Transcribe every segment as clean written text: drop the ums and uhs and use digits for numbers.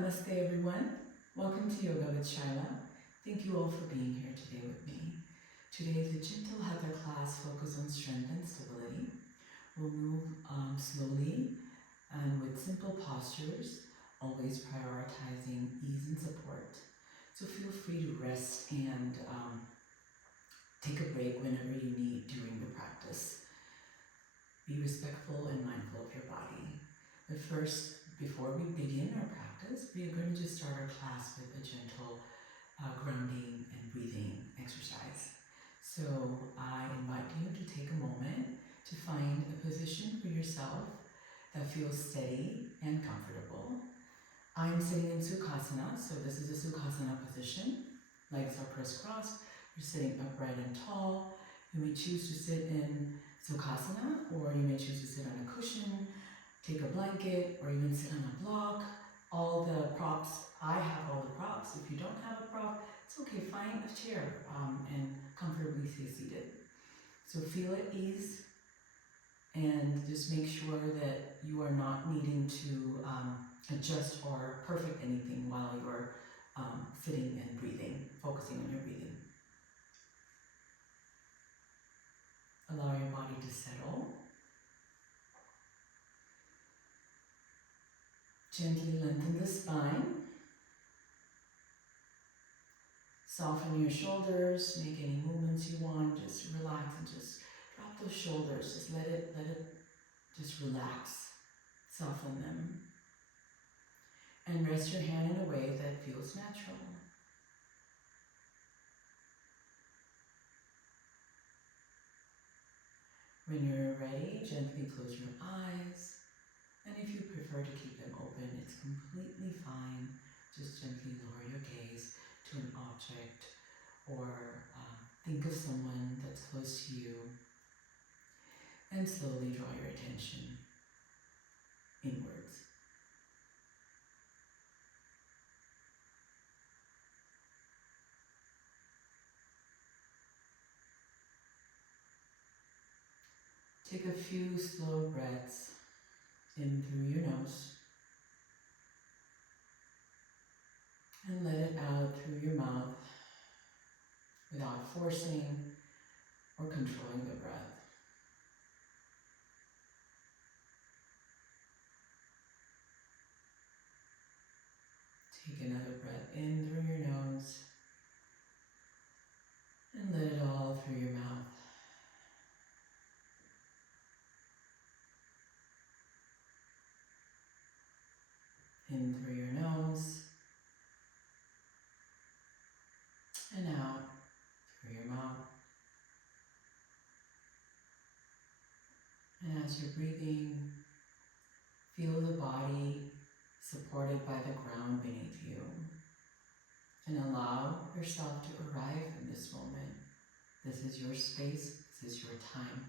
Namaste everyone. Welcome to Yoga with Shyla. Thank you all for being here today with me. Today is a gentle Hatha class focused on strength and stability. We'll move slowly and with simple postures, always prioritizing ease and support. So feel free to rest and take a break whenever you need during the practice. Be respectful and mindful of your body. But first, before we begin our practice, we are going to just start our class with a gentle grounding and breathing exercise. So I invite you to take a moment to find a position for yourself that feels steady and comfortable. I'm sitting in Sukhasana, so this is a Sukhasana position. Legs are crisscrossed. You're sitting upright and tall. You may choose to sit in Sukhasana, or you may choose to sit on a cushion, take a blanket, or even sit on a block. All the props, I have all the props. If you don't have a prop, it's okay, find a chair and comfortably stay seated. So feel at ease and just make sure that you are not needing to adjust or perfect anything while you're sitting and breathing, focusing on your breathing. Allow your body to settle. Gently lengthen the spine. Soften your shoulders, make any movements you want, just relax and just drop those shoulders, just let it just relax, soften them. And rest your hand in a way that feels natural. When you're ready, gently close your eyes. And if you prefer to keep them open, it's completely fine. Just gently lower your gaze to an object or think of someone that's close to you and slowly draw your attention inwards. Take a few slow breaths in through your nose and let it out through your mouth without forcing or controlling the breath. Take another breath in through your nose and let it all through your mouth. In through your nose and out through your mouth. And as you're breathing, feel the body supported by the ground beneath you. And allow yourself to arrive in this moment. This is your space, this is your time.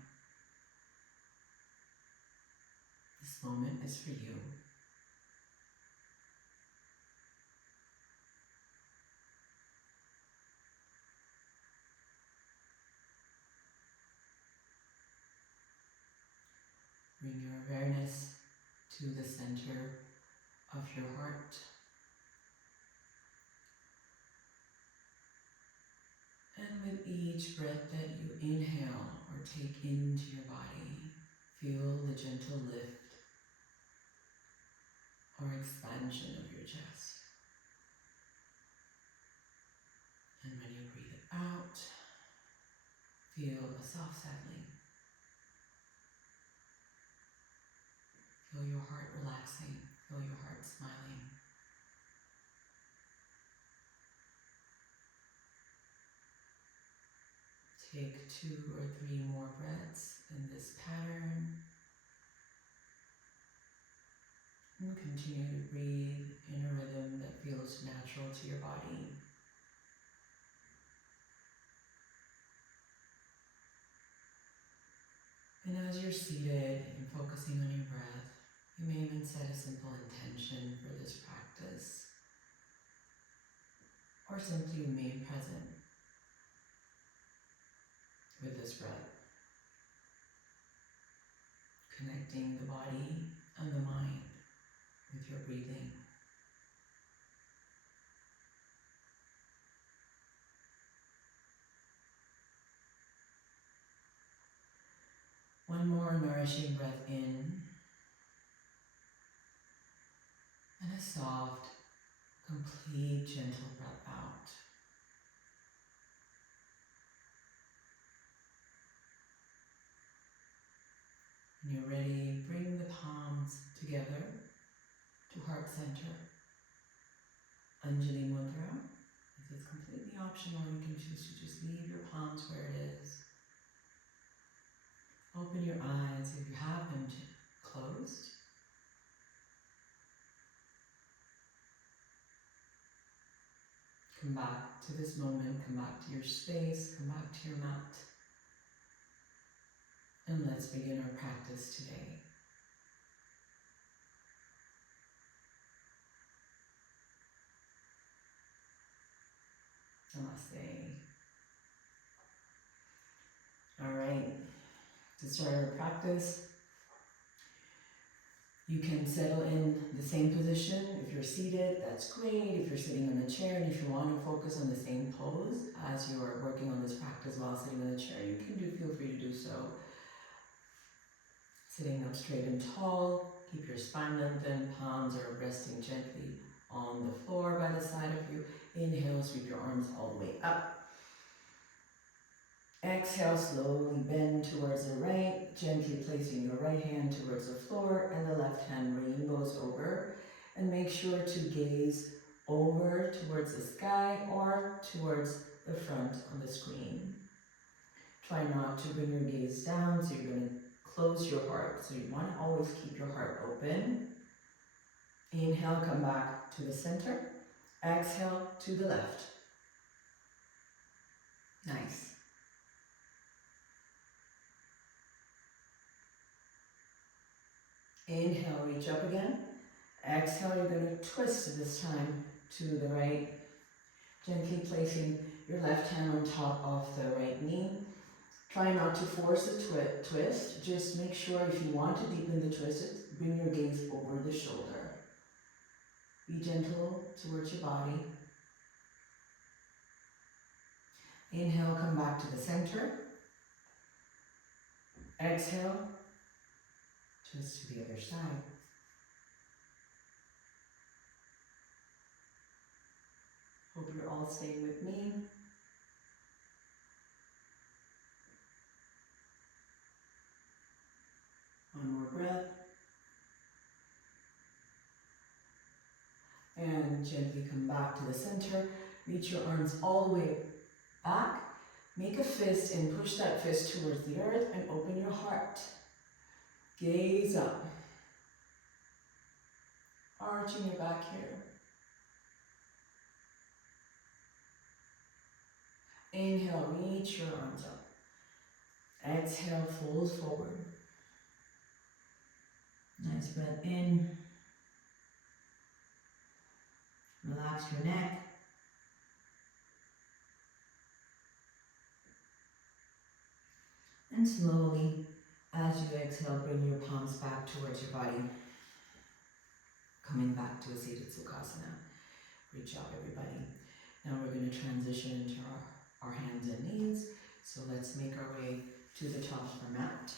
This moment is for you. Bring your awareness to the center of your heart. And with each breath that you inhale or take into your body, feel the gentle lift or expansion of your chest. And when you breathe it out, feel a soft settling. Feel your heart relaxing, feel your heart smiling. Take 2 or 3 more breaths in this pattern. And continue to breathe in a rhythm that feels natural to your body. And as you're seated and focusing on your breath, you may even set a simple intention for this practice, or simply remain present with this breath, connecting the body and the mind with your breathing. nourishing breath in, and a soft, complete, gentle breath out. When you're ready, bring the palms together to heart center. Anjali Mudra. This is completely optional. You can choose to just leave your palms where it is. Open your eyes if you have them closed. Come back to this moment, come back to your space, come back to your mat. And let's begin our practice today. Namaste. All right, to start our practice, you can settle in the same position. If you're seated, that's great. If you're sitting in a chair, and if you want to focus on the same pose as you're working on this practice while sitting in the chair, you can feel free to do so. Sitting up straight and tall, keep your spine lengthened, palms are resting gently on the floor by the side of you. Inhale, sweep your arms all the way up. Exhale, slowly bend towards the right, gently placing your right hand towards the floor and the left hand rainbows over. And make sure to gaze over towards the sky or towards the front on the screen. Try not to bring your gaze down, so you're going to close your heart. So you want to always keep your heart open. Inhale, come back to the center. Exhale, to the left. Nice. Inhale, reach up again. Exhale, you're going to twist this time to the right. Gently placing your left hand on top of the right knee. Try not to force the twist. Just make sure if you want to deepen the twist, bring your gaze over the shoulder. Be gentle towards your body. Inhale, come back to the center. Exhale, twist to the other side. Hope you're all staying with me. One more breath. And gently come back to the center. Reach your arms all the way back. Make a fist and push that fist towards the earth and open your heart. Gaze up. Arching your back here. Inhale, reach your arms up. Exhale, fold forward. Nice breath in. Relax your neck. And slowly, as you exhale, bring your palms back towards your body. Coming back to a seated Sukhasana. Great job, everybody. Now we're going to transition into our hands and knees. So let's make our way to the top of our mat.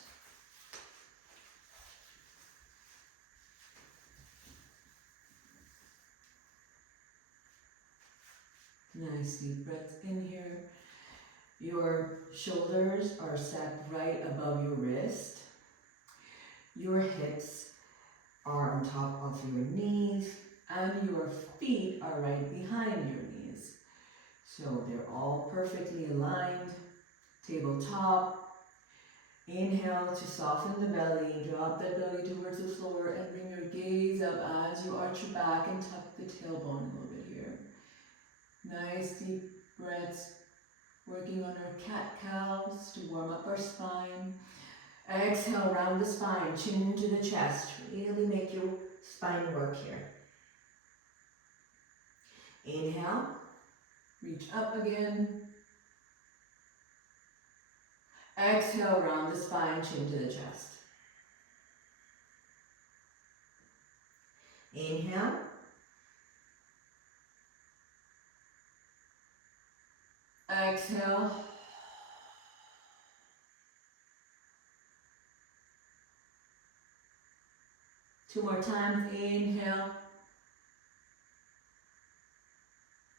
Nice deep breath in here. Your shoulders are set right above your wrist. Your hips are on top of your knees, and your feet are right behind your knees. So they're all perfectly aligned. Tabletop. Inhale to soften the belly, drop the belly towards the floor, and bring your gaze up as you arch your back and tuck the tailbone a little bit here. Nice deep breaths, working on our cat-cows to warm up our spine. Exhale, round the spine, chin to the chest. Really make your spine work here. Inhale, reach up again. Exhale, round the spine, chin to the chest. Inhale. Exhale. 2 more times. Inhale.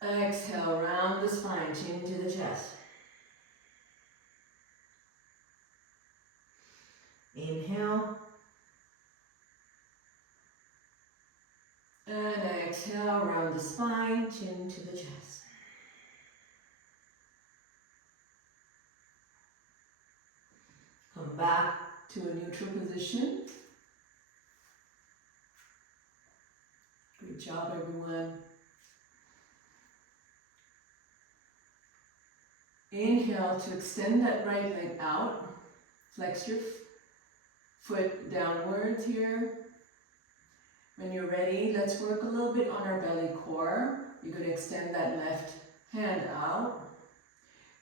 Exhale, round the spine, chin to the chest. Inhale. And exhale, round the spine, chin to the chest. Come back to a neutral position. Good job, everyone. Inhale to extend that right leg out. Flex your foot downwards here. When you're ready, let's work a little bit on our belly core. You're going to extend that left hand out.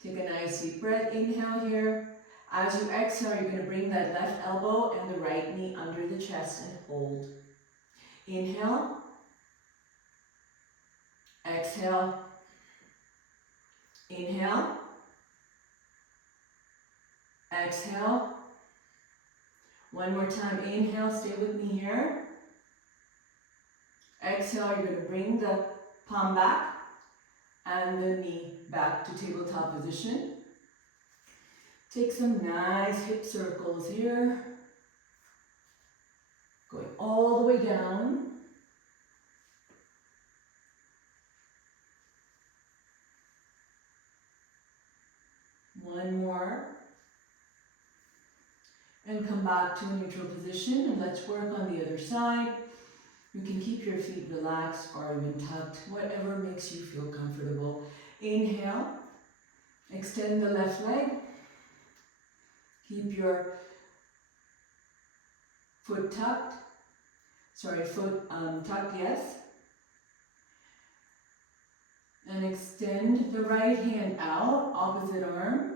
Take a nice deep breath. Inhale here. As you exhale, you're going to bring that left elbow and the right knee under the chest and hold. Inhale. Exhale. Inhale. Exhale. One more time. Inhale. Stay with me here. Exhale. You're going to bring the palm back and the knee back to tabletop position. Take some nice hip circles here. Going all the way down. One more. And come back to a neutral position, and let's work on the other side. You can keep your feet relaxed or even tucked, whatever makes you feel comfortable. Inhale. Extend the left leg. Keep your foot tucked. Tucked, yes. And extend the right hand out, opposite arm.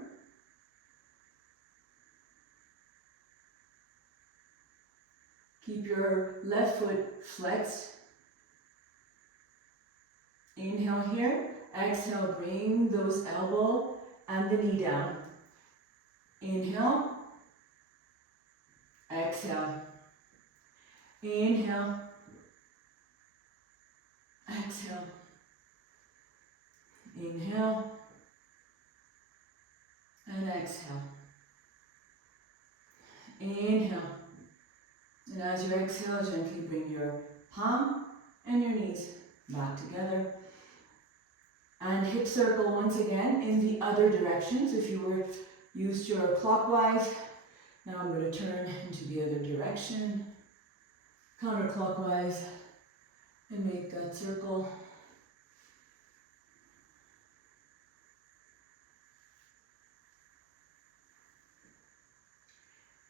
Keep your left foot flexed. Inhale here. Exhale, bring those elbow and the knee down. Inhale. Exhale. Inhale. Exhale. Inhale. And exhale. Inhale. And as you exhale, gently bring your palm and your knees back together. And hip circle once again in the other direction. So if you were used your clockwise, now I'm going to turn into the other direction. Counterclockwise and make that circle.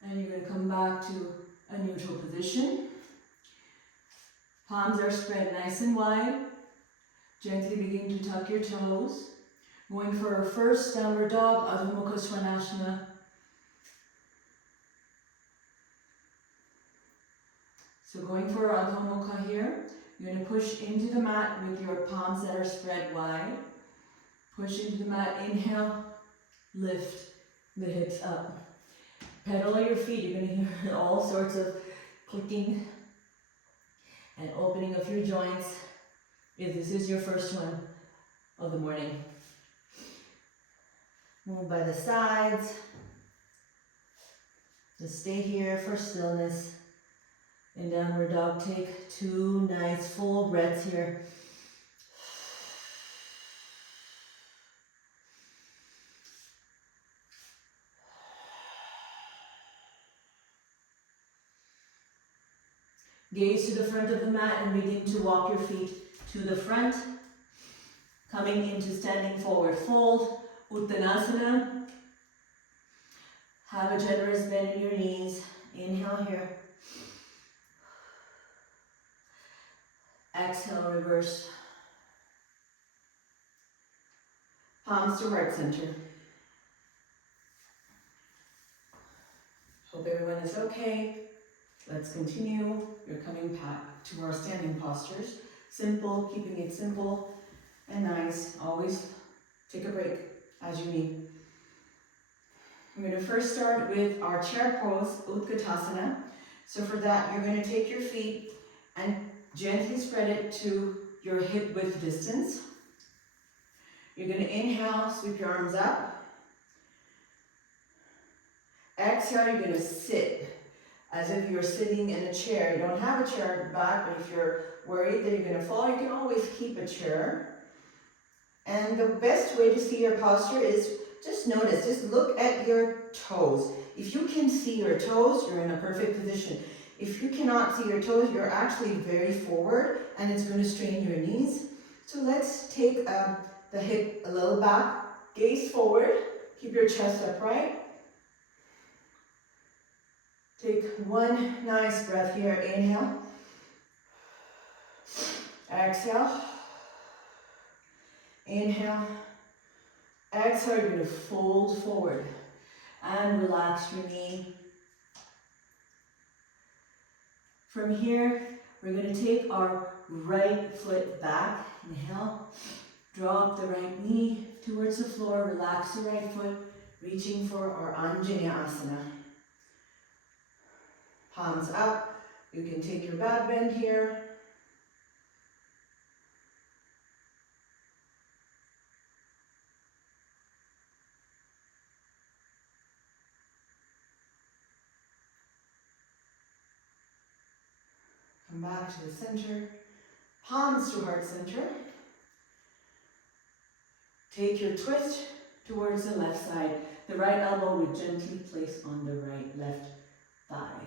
And you're going to come back to a neutral position. Palms are spread nice and wide. Gently begin to tuck your toes. Going for our first downward dog, Adho Mukha Svanasana. So going for Adho Mukha here, you're going to push into the mat with your palms that are spread wide. Push into the mat, inhale, lift the hips up. Pedal your feet, you're going to hear all sorts of clicking and opening of your joints if this is your first one of the morning. Move by the sides. Just stay here for stillness. In downward dog, take 2 nice full breaths here. Gaze to the front of the mat and begin to walk your feet to the front. Coming into standing forward fold, Uttanasana. Have a generous bend in your knees. Inhale here. Exhale, reverse. Palms to heart center. Hope everyone is okay. Let's continue. You're coming back to our standing postures. Simple, keeping it simple and nice. Always take a break as you need. I'm going to first start with our chair pose, Utkatasana. So for that, you're going to take your feet and gently spread it to your hip width distance. You're going to inhale, sweep your arms up. Exhale, you're going to sit as if you're sitting in a chair. You don't have a chair back, but if you're worried that you're going to fall, you can always keep a chair. And the best way to see your posture is just notice, just look at your toes. If you can see your toes, you're in a perfect position. If you cannot see your toes, you're actually very forward and it's going to strain your knees. So let's take the hip a little back, gaze forward, keep your chest upright. Take one nice breath here, inhale. Exhale. Inhale. Exhale, you're going to fold forward and relax your knee. From here, we're going to take our right foot back. Inhale. Drop the right knee towards the floor. Relax the right foot, reaching for our Anjaneyasana. Palms up. You can take your back bend here. Come back to the center. Palms to heart center. Take your twist towards the left side. The right elbow would gently place on the right left thigh.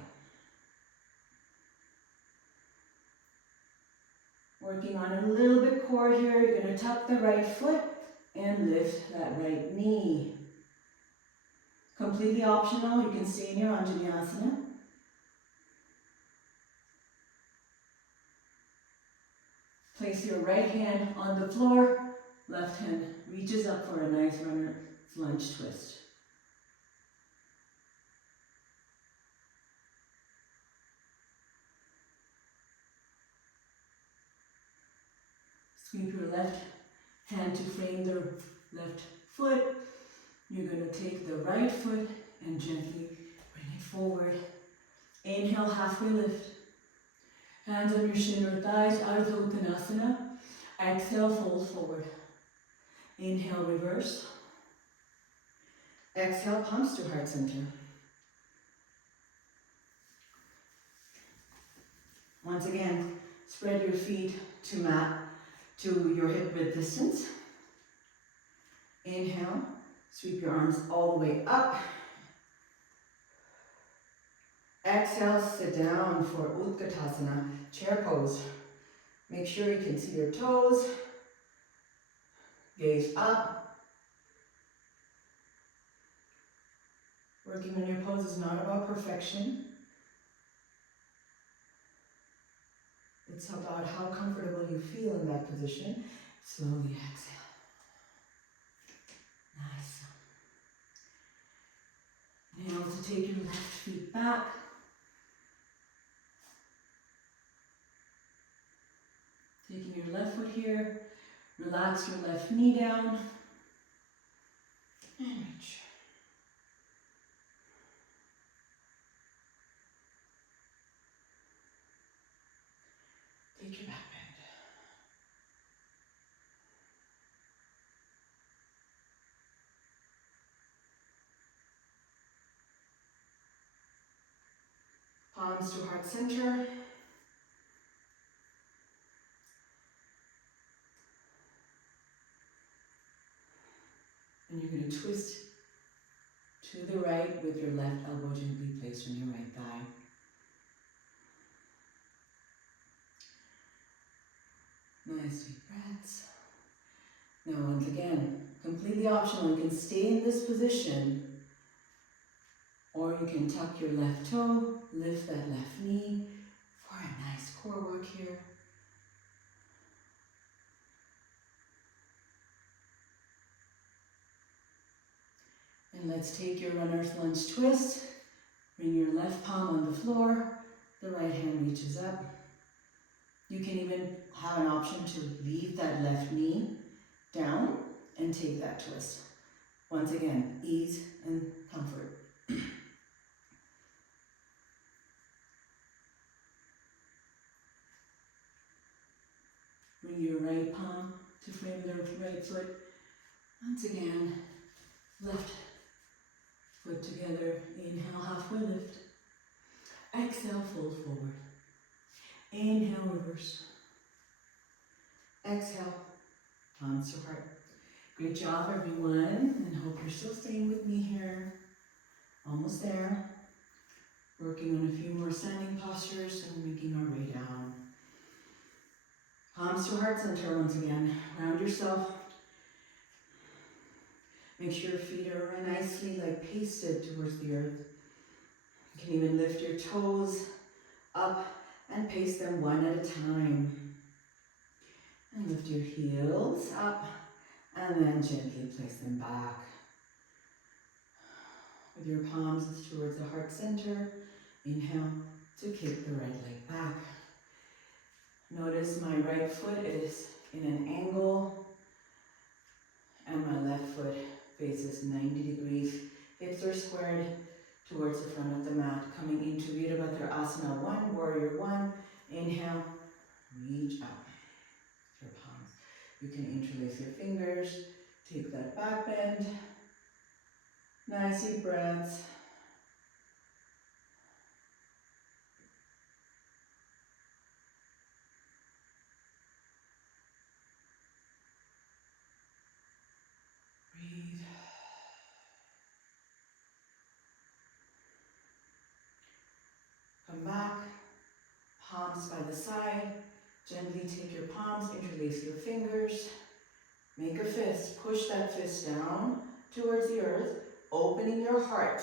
Working on a little bit core here. You're going to tuck the right foot and lift that right knee. Completely optional. You can stay in your Anjaneyasana. Place your right hand on the floor. Left hand reaches up for a nice runner's lunge twist. Sweep your left hand to frame the left foot. You're going to take the right foot and gently bring it forward. Inhale, halfway lift. Hands on your shin or thighs, Ardha Uttanasana. Exhale, fold forward. Inhale, reverse. Exhale, palms to heart center. Once again, spread your feet to mat, to your hip width distance. Inhale, sweep your arms all the way up. Exhale, sit down for Utkatasana, chair pose. Make sure you can see your toes. Gaze up. Working on your pose is not about perfection. It's about how comfortable you feel in that position. Slowly exhale. Nice. Now to take your left feet back. Taking your left foot here. Relax your left knee down. And reach. Take your back bend. Palms to heart center. And you're going to twist to the right with your left elbow gently placed on your right thigh. Nice deep breaths. Now once again, completely optional. You can stay in this position, or you can tuck your left toe, lift that left knee for a nice core work here. And let's take your runner's lunge twist. Bring your left palm on the floor. The right hand reaches up. You can even have an option to leave that left knee down and take that twist. Once again, ease and comfort. Bring your right palm to frame the right foot. Once again, left foot together. Inhale, halfway lift. Exhale, fold forward. Inhale, reverse. Exhale, palms to heart. Great job, everyone, and hope you're still staying with me here. Almost there. Working on a few more standing postures and making our way down. Palms to heart center once again. Ground yourself. Make sure your feet are nicely like pasted towards the earth. You can even lift your toes up and paste them one at a time. And lift your heels up and then gently place them back. With your palms towards the heart center, inhale to kick the right leg back. Notice my right foot is in an angle and my left foot faces 90 degrees. Hips are squared towards the front of the mat. Coming into Virabhadrasana 1, Warrior 1. Inhale, reach up. Your palms. You can interlace your fingers. Take that back bend. Nice deep breaths. Breathe. Come back. Palms by the side. Gently take your palms, interlace your fingers. Make a fist. Push that fist down towards the earth, opening your heart.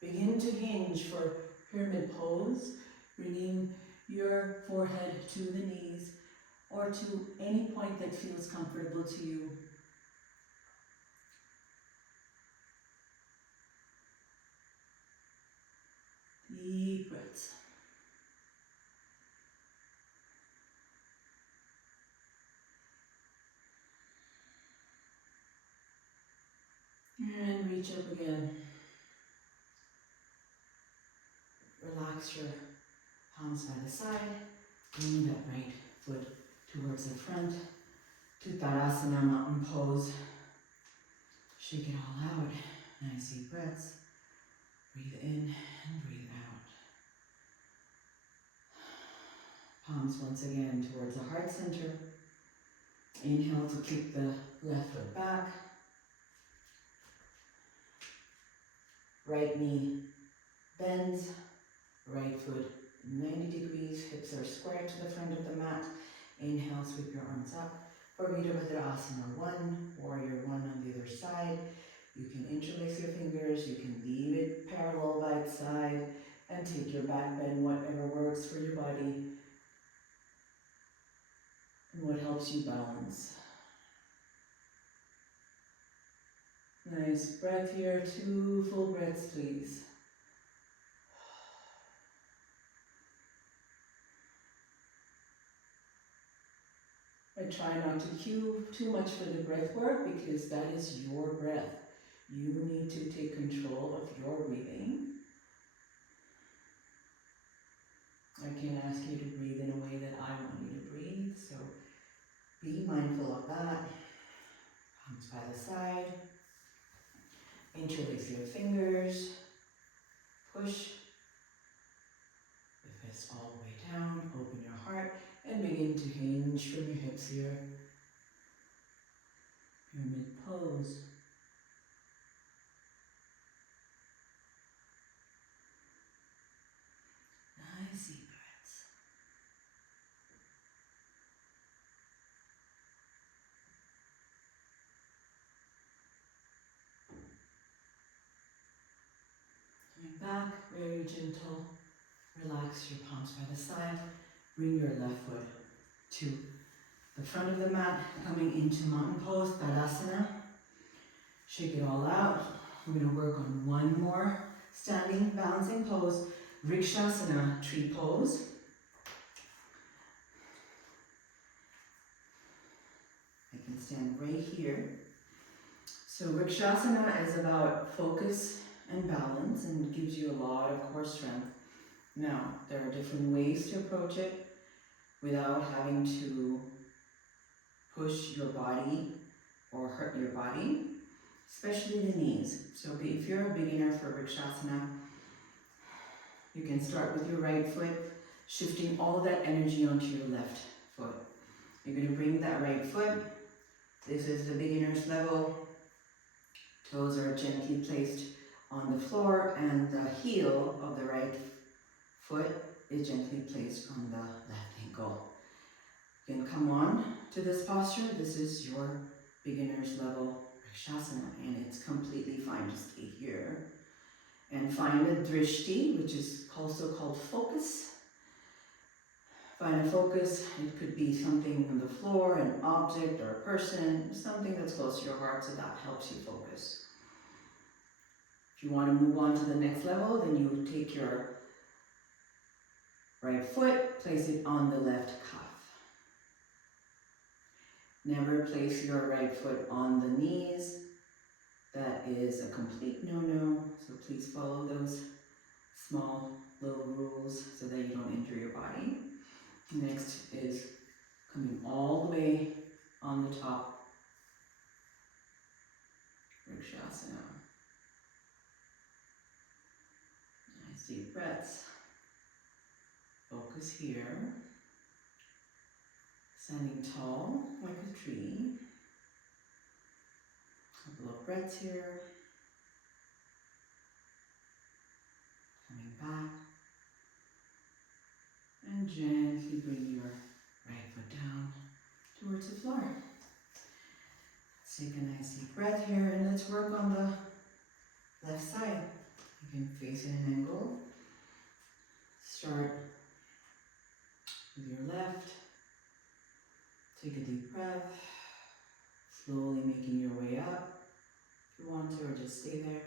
Begin to hinge for pyramid pose, bringing your forehead to the knees or to any point that feels comfortable to you. Deep breaths. And reach up again. Relax your palms by the side. Bring that right foot towards the front. Uttanasana mountain pose. Shake it all out. Nice deep breaths. Breathe in and breathe out. Palms once again towards the heart center. Inhale to kick the left foot back. Right knee bends. Right foot 90 degrees. Hips are squared to the front of the mat. Inhale, sweep your arms up. For Virabhadrasana 1, Warrior 1 on the other side. You can interlace your fingers. You can leave it parallel by its side. And take your back bend, whatever works for your body. And what helps you balance. Nice breath here. 2 full breaths, please. I try not to cue too much for the breath work because that is your breath. You need to take control of your breathing. I can't ask you to breathe in a way that I want you to breathe, so be mindful of that. Palms by the side. Interlace your fingers. Push the fist all the way down. Open your heart and begin to hinge from your hips here. Pyramid pose. Nice deep breaths. Coming back, very gentle. Relax your palms by the side. Bring your left foot to the front of the mat, coming into mountain pose, Tadasana. Shake it all out. We're going to work on one more standing balancing pose, Vrikshasana, tree pose. I can stand right here. So Vrikshasana is about focus and balance and gives you a lot of core strength. Now, there are different ways to approach it without having to push your body or hurt your body, especially the knees. So if you're a beginner for Vrikshasana, you can start with your right foot, shifting all that energy onto your left foot. You're going to bring that right foot. This is the beginner's level. Toes are gently placed on the floor, and the heel of the right foot is gently placed on the left ankle. You can come on to this posture. This is your beginner's level Vrikshasana, and it's completely fine to stay here. And find a drishti, which is also called focus. Find a focus. It could be something on the floor, an object or a person, something that's close to your heart, so that helps you focus. If you want to move on to the next level, then you take your right foot, place it on the left calf. Never place your right foot on the knees. That is a complete no-no, so please follow those small little rules so that you don't injure your body. Next is coming all the way on the top, Vrikshasana. Nice deep breaths. Focus here. Standing tall like a tree. Couple of breaths here. Coming back. And gently bring your right foot down towards the floor. Let's take a nice deep breath here, and let's work on the left side. You can face in an angle. Start with your left. Take a deep breath. Slowly making your way up if you want to, or just stay there.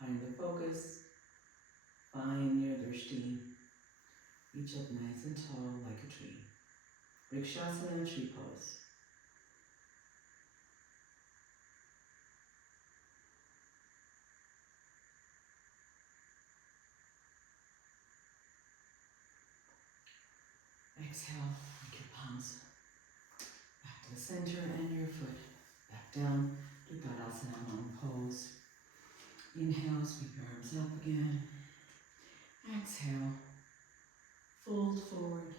Find the focus. Find your drishti. Reach up nice and tall like a tree. Vrikshasana tree pose. Exhale, take your palms back to the center and your foot back down to Tadasana long pose. Inhale, sweep your arms up again. Exhale, fold forward.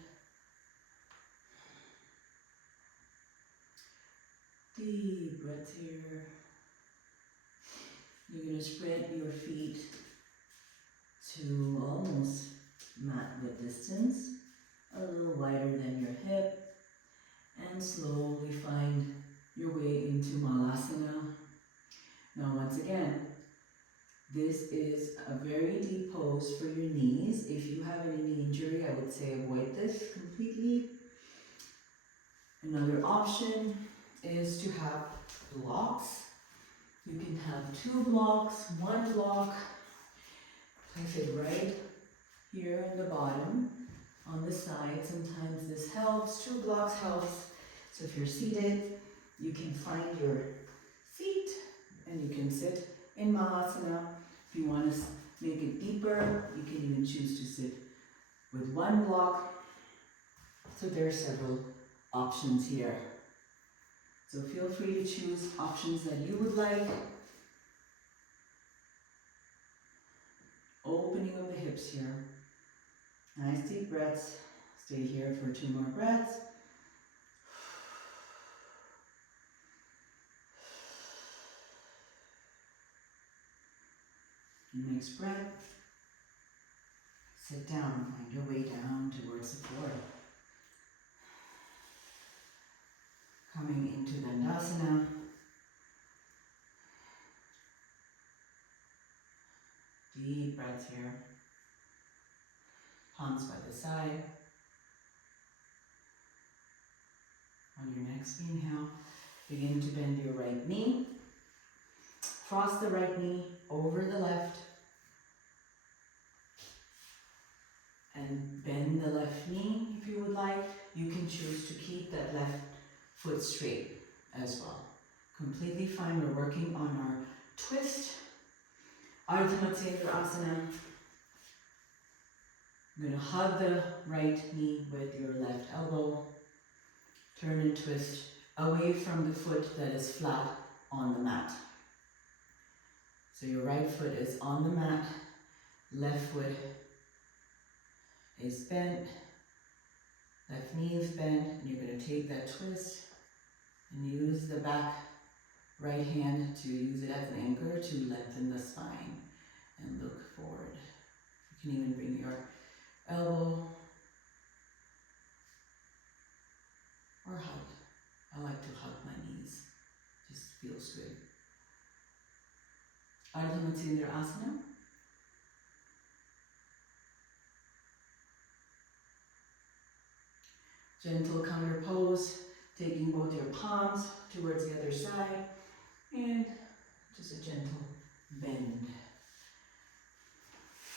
Deep breath here. You're going to spread your feet to almost mat width distance, a little wider than your hip, and slowly find your way into Malasana. Now once again, this is a very deep pose for your knees. If you have any knee injury, I would say avoid this completely. Another option is to have blocks. You can have 2 blocks, 1 block. Place it right here in the bottom, on the side. Sometimes this helps. 2 blocks helps. So if you're seated, you can find your seat and you can sit in Malasana. If you want to make it deeper, you can even choose to sit with 1 block. So there are several options here. So feel free to choose options that you would like. Opening of the hips here. Nice deep breaths. Stay here for 2 more breaths. Next breath. Sit down, find your way down towards the floor. Coming into Dandasana. Deep breaths here. Palms by the side. On your next inhale, begin to bend your right knee. Cross the right knee over the left. And bend the left knee if you would like. You can choose to keep that left foot straight as well. Completely fine. We're working on our twist. Ardha Matsyendrasana. You're going to hug the right knee with your left elbow. Turn and twist away from the foot that is flat on the mat. So your right foot is on the mat, left foot is bent, left knee is bent, and you're going to take that twist and use the back right hand to use it as an anchor to lengthen the spine and look forward. You can even bring your elbow or hug. I like to hug my knees, just feels good. Ardha MatsyendraAsana. Gentle counter pose, taking both your palms towards the other side and just a gentle bend.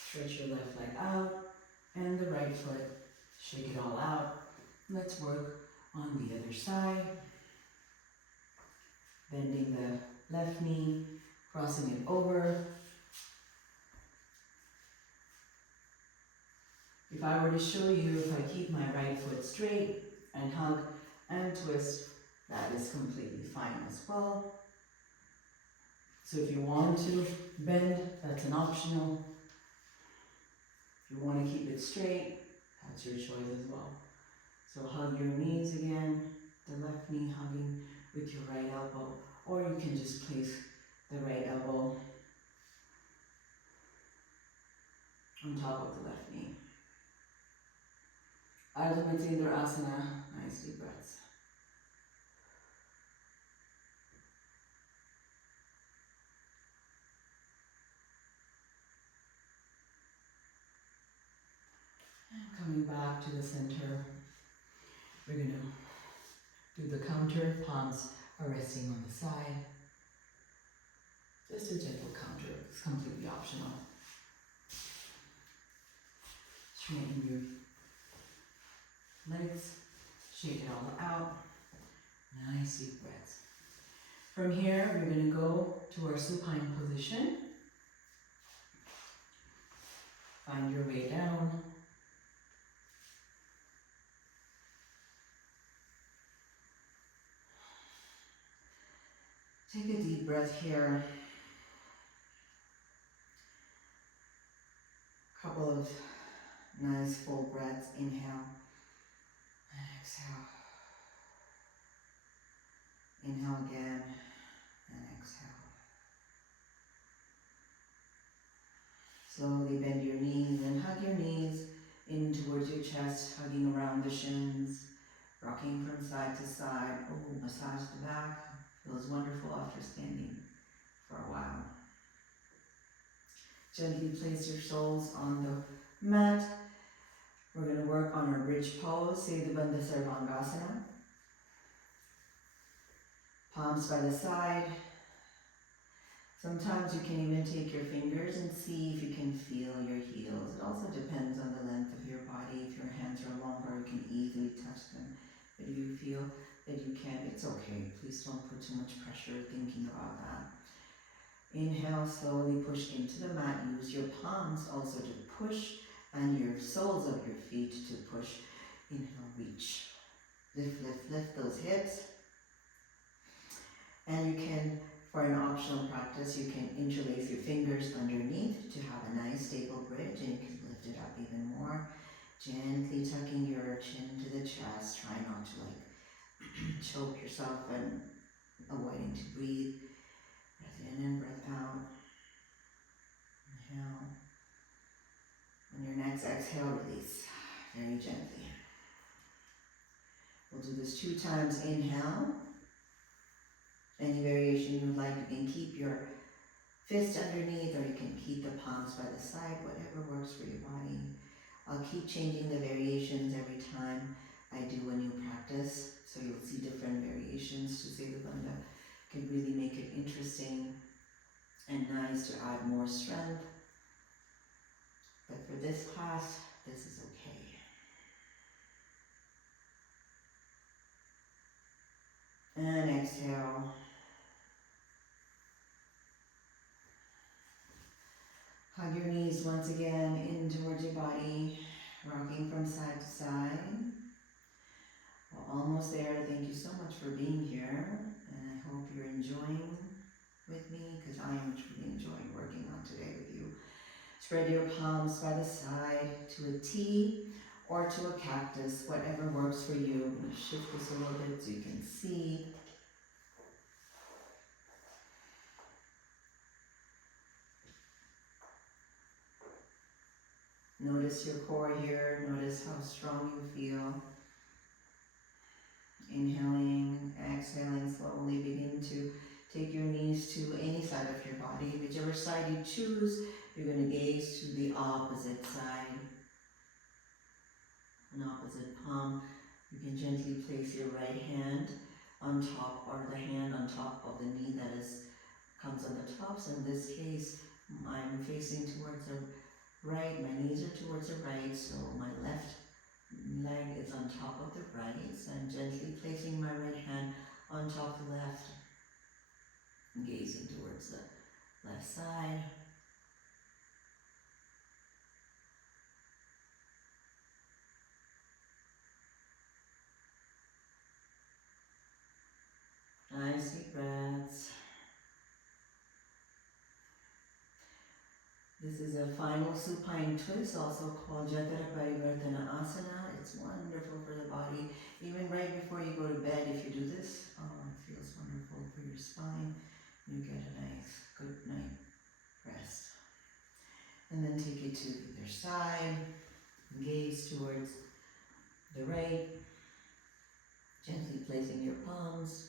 Stretch your left leg out and the right foot, shake it all out. Let's work on the other side. Bending the left knee, crossing it over. If I were to show you, if I keep my right foot straight and hug and twist, that is completely fine as well. So if you want to bend, that's an optional. If you want to keep it straight, that's your choice as well. So hug your knees again, the left knee hugging with your right elbow, or you can just place the right elbow on top of the left knee. Ardha Matsyendra Asana, nice deep breaths. And coming back to the center, we're going to do the counter, palms are resting on the side. Just a gentle counter, it's completely optional. Straighten your legs, shake it all out. Nice deep breaths. From here, we're going to go to our supine position. Find your way down. Take a deep breath here. Couple of nice full breaths. Inhale and exhale. Inhale again and exhale. Slowly bend your knees and hug your knees in towards your chest, hugging around the shins, rocking from side to side. Oh, massage the back. Feels wonderful after standing for a while. Gently place your soles on the mat. We're going to work on our bridge pose, Sedabandha Sarvangasana. Palms by the side. Sometimes you can even take your fingers and see if you can feel your heels. It also depends on the length of your body. If your hands are longer, you can easily touch them. But if you feel that you can't, it's okay. Please don't put too much pressure thinking about that. Inhale, slowly push into the mat. Use your palms also to push and your soles of your feet to push. Inhale, reach. Lift, lift, lift those hips. And you can, for an optional practice, you can interlace your fingers underneath to have a nice stable bridge, and you can lift it up even more. Gently tucking your chin to the chest. Try not to choke yourself and avoiding to breathe. Breath in and breath out. Inhale. On your next exhale, release very gently. We'll do this 2 times. Inhale. Any variation you would like, you can keep your fist underneath or you can keep the palms by the side, whatever works for your body. I'll keep changing the variations every time I do a new practice, so you'll see different variations to Sedabandha. Can really make it interesting and nice to add more strength. But for this class, this is okay. And exhale. Hug your knees once again in towards your body. Rocking from side to side. We're almost there. Thank you so much for being here, and I hope you're enjoying with me, because I am truly enjoying working on today with you. Spread your palms by the side to a T or to a cactus, whatever works for you. I'm going to shift this a little bit so you can see. Notice your core here. Notice how strong you feel. Inhaling, exhaling slowly. Begin to take your knees to any side of your body. Whichever side you choose, you're going to gaze to the opposite side. An opposite palm. You can gently place your right hand on top, or the hand on top of the knee that comes on the top. So in this case, I'm facing towards the right, my knees are towards the right, so my left leg is on top of the right. So I'm gently placing my right hand on top of the left, gazing towards the left side. Nice deep breaths. This is a final supine twist, also called Jatara Parivartana Asana. It's wonderful for the body. Even right before you go to bed, if you do this, it feels wonderful for your spine. You get a nice, good night rest. And then take it to either side. Gaze towards the right. Gently placing your palms.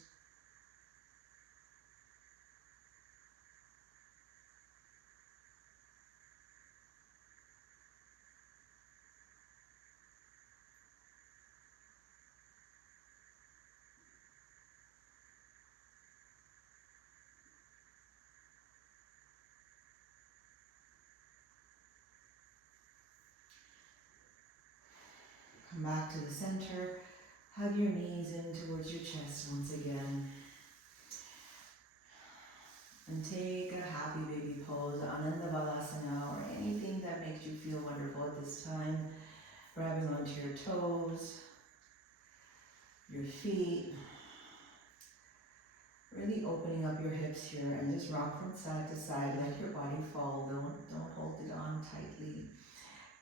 Come back to the center. Hug your knees in towards your chest once again. And take a happy baby pose, Ananda Balasana, or anything that makes you feel wonderful at this time. Grabbing onto your toes, your feet. Really opening up your hips here and just rock from side to side. Let your body fall. Don't hold it on tightly.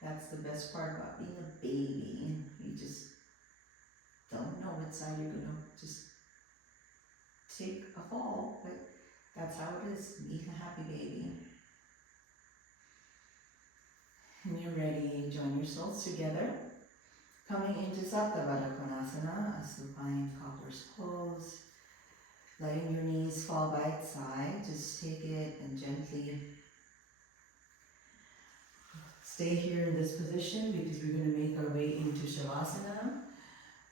That's the best part about being a baby. You just don't know which side you're gonna just take a fall, but that's how it is. Meet a happy baby. When you're ready, join your souls together. Coming into Sapta Baddha Konasana, a supine cobblers pose. Letting your knees fall by its side. Just take it and gently stay here in this position, because we're going to make our way into Savasana,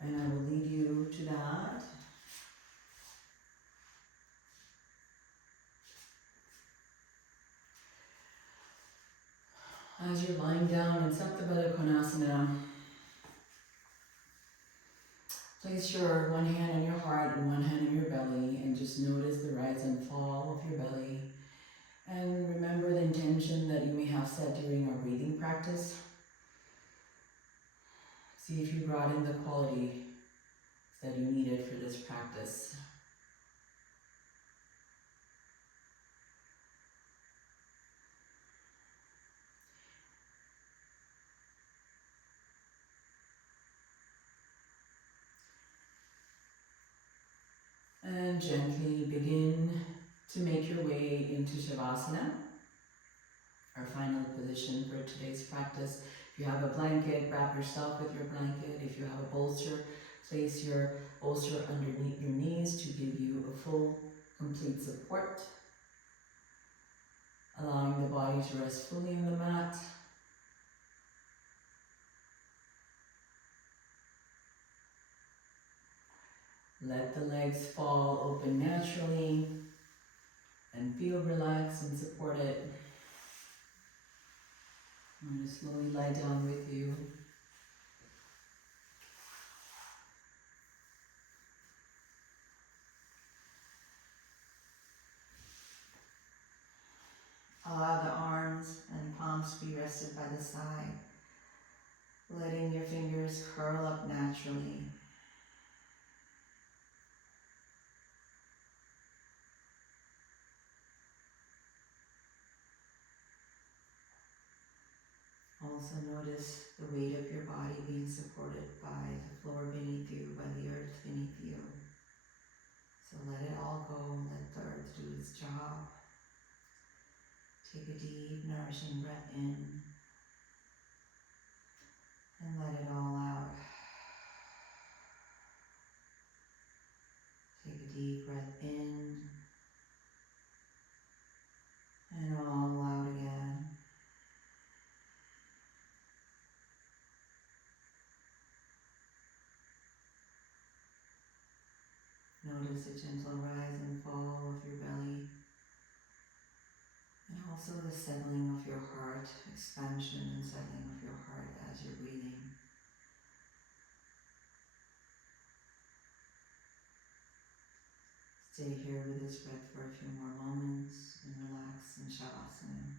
and I will lead you to that. As you're lying down in Sapta Baddha Konasana, place your one hand on your heart and one hand on your belly, and just notice the rise and fall of your belly. And remember the intention that you may have set during our breathing practice. See if you brought in the quality that you needed for this practice. And gently begin to make your way into Shavasana, our final position for today's practice. If you have a blanket, wrap yourself with your blanket. If you have a bolster, place your bolster underneath your knees to give you a full, complete support. Allowing the body to rest fully on the mat. Let the legs fall open naturally and feel relaxed and supported. I'm going to slowly lie down with you. Allow the arms and palms to be rested by the side. letting your fingers curl up naturally. Also notice the weight of your body being supported by the floor beneath you, by the earth beneath you. So let it all go, let the earth do its job. Take a deep, nourishing breath in and let it all out. Take a deep breath in and all out again. Notice the gentle rise and fall of your belly, and also the settling of your heart, expansion and settling of your heart as you're breathing. Stay here with this breath for a few more moments and relax in Savasana.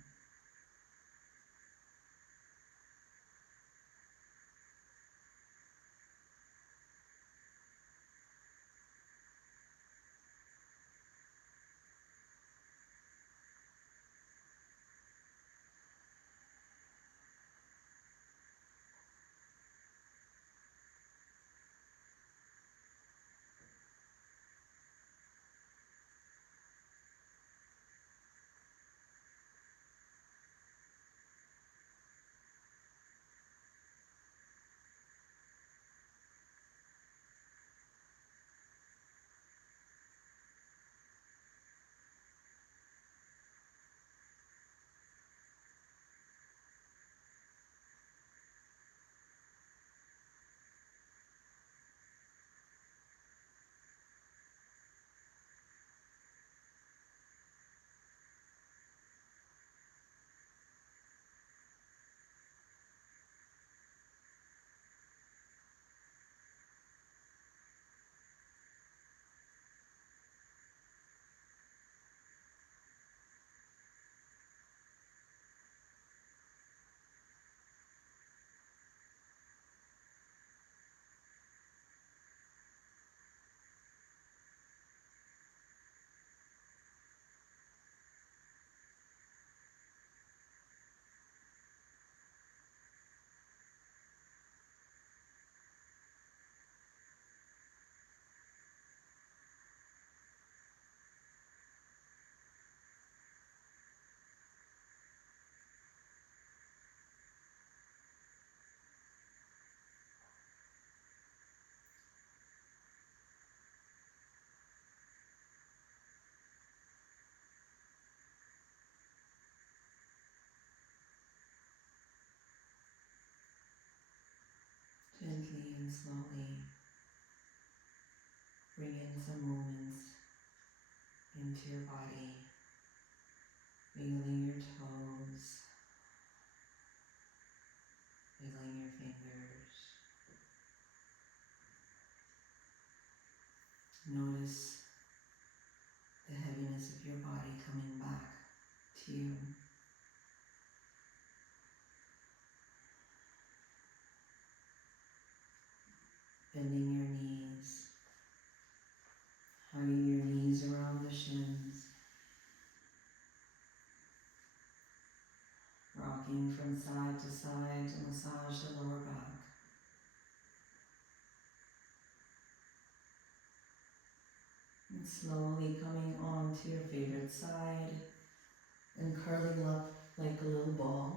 Gently and slowly bring in some movements into your body, wiggling your toes, wiggling your fingers. Notice the heaviness of your body coming back to you. Bending your knees, hugging your knees around the shins, rocking from side to side to massage the lower back. And slowly coming on to your favorite side and curling up like a little ball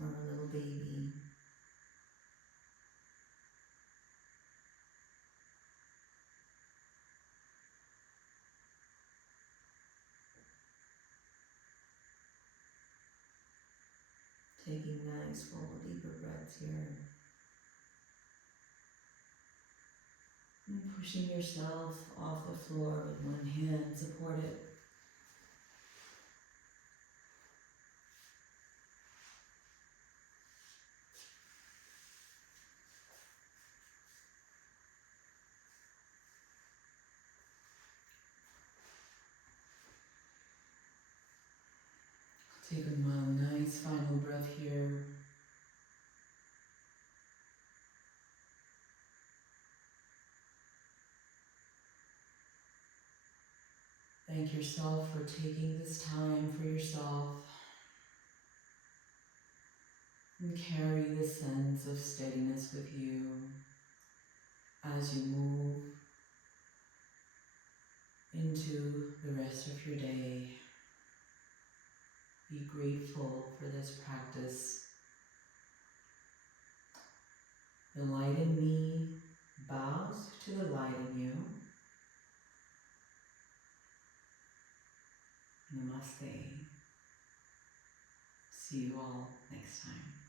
or a little baby. Taking nice, full, deeper breaths here. And pushing yourself off the floor with one hand supported. Take a nice final breath here. Thank yourself for taking this time for yourself, and carry this sense of steadiness with you as you move into the rest of your day. Be grateful for this practice. The light in me bows to the light in you. Namaste. See you all next time.